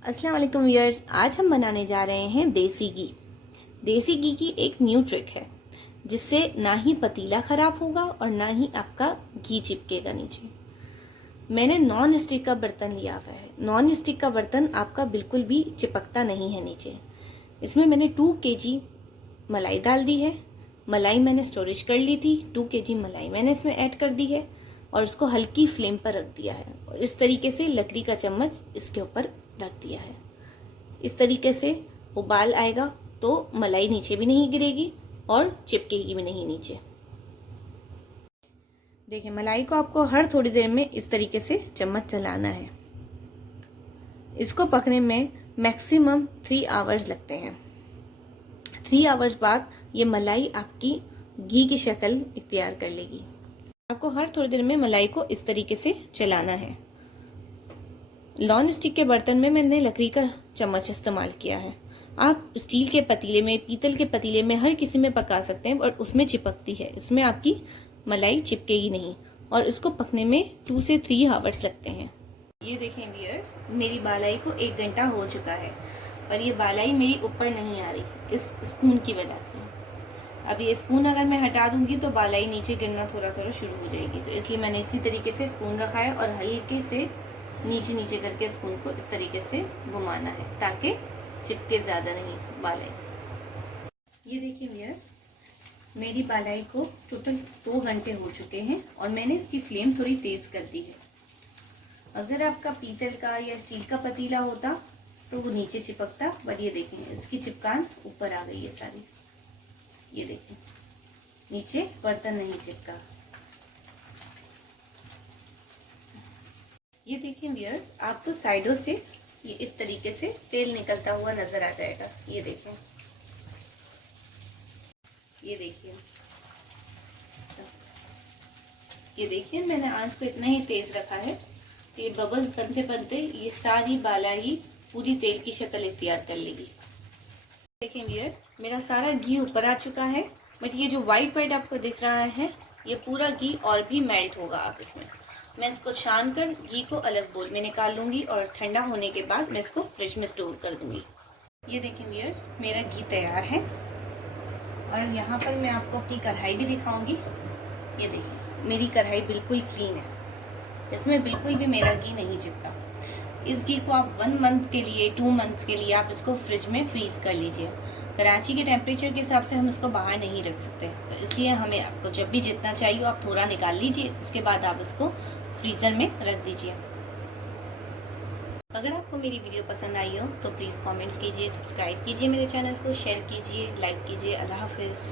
अस्सलाम वालेकुम व्यूअर्स, आज हम बनाने जा रहे हैं देसी घी। देसी घी की एक न्यू ट्रिक है जिससे ना ही पतीला खराब होगा और ना ही आपका घी चिपकेगा नीचे। मैंने नॉन स्टिक का बर्तन लिया हुआ है। नॉन स्टिक का बर्तन आपका बिल्कुल भी चिपकता नहीं है नीचे। इसमें मैंने 2 kg मलाई डाल दी है। मलाई मैंने स्टोरेज कर ली थी। 2 kg मलाई मैंने इसमें ऐड कर दी है और इसको हल्की फ्लेम पर रख दिया है और इस तरीके से लकड़ी का चम्मच इसके ऊपर रख दिया है। इस तरीके से उबाल आएगा तो मलाई नीचे भी नहीं गिरेगी और चिपकेगी भी नहीं नीचे। देखिए, मलाई को आपको हर थोड़ी देर में इस तरीके से चम्मच चलाना है। इसको पकने में मैक्सिमम 3 आवर्स लगते हैं। 3 आवर्स बाद ये मलाई आपकी घी की शक्ल इख्तियार कर लेगी। आपको हर थोड़ी देर में मलाई को इस तरीके से चलाना है। नॉन स्टिक के बर्तन में मैंने लकड़ी का चम्मच इस्तेमाल किया है। आप स्टील के पतीले में, पीतल के पतीले में, हर किसी में पका सकते हैं और उसमें चिपकती है। इसमें आपकी मलाई चिपकेगी नहीं और इसको पकने में 2 से 3 आवर्स लगते हैं। ये देखें व्यूअर्स, मेरी बालाई को 1 घंटा हो चुका है और ये बालाई मेरी ऊपर नहीं आ रही इस स्पून की वजह से। अब ये स्पून अगर मैं हटा दूंगी तो बालाई नीचे गिरना थोड़ा थोड़ा शुरू हो जाएगी, तो इसलिए मैंने इसी तरीके से स्पून रखा है और हल्के से नीचे नीचे करके स्पून को इस तरीके से घुमाना है ताकि चिपके ज़्यादा नहीं बालाई। ये देखिए व्यूअर्स, मेरी बालाई को टोटल 2 घंटे हो चुके हैं और मैंने इसकी फ्लेम थोड़ी तेज़ कर दी है। अगर आपका पीतल का या स्टील का पतीला होता तो वो नीचे चिपकता, बट ये देखें इसकी चिपकान ऊपर आ गई है सारी। ये देखें, नीचे बर्तन नहीं चिपका। ये देखिए व्यूअर्स, आपको साइडों से ये इस तरीके से तेल निकलता हुआ नजर आ जाएगा। ये देखें, ये देखिए, ये देखिए, मैंने आंच को इतना ही तेज रखा है। ये बबल्स बनते बनते ये सारी बालाई पूरी तेल की शक्ल इख्तियार कर लेगी। देखिए व्यूअर्स, मेरा सारा घी ऊपर आ चुका है, बट ये जो व्हाइट व्हाइट आपको दिख रहा है ये पूरा घी और भी मेल्ट होगा। आप इसमें मैं इसको छान कर घी को अलग बोल में निकाल लूँगी और ठंडा होने के बाद मैं इसको फ्रिज में स्टोर कर दूँगी। ये देखिए व्यूअर्स, मेरा घी तैयार है और यहाँ पर मैं आपको अपनी कढ़ाई भी दिखाऊँगी। ये देखिए, मेरी कढ़ाई बिल्कुल क्लीन है, इसमें बिल्कुल भी मेरा घी नहीं चिपका। इस घी को आप 1 मंथ के लिए, 2 मंथ्स के लिए आप इसको फ्रिज में फ्रीज कर लीजिए। कराची के टेम्परेचर के हिसाब से हम इसको बाहर नहीं रख सकते, तो इसलिए हमें आपको जब भी जितना चाहिए आप थोड़ा निकाल लीजिए, उसके बाद आप इसको फ्रीज़र में रख दीजिए। अगर आपको मेरी वीडियो पसंद आई हो तो प्लीज़ कमेंट्स कीजिए, सब्सक्राइब कीजिए मेरे चैनल को, शेयर कीजिए, लाइक कीजिए। अल्लाह हाफिज़।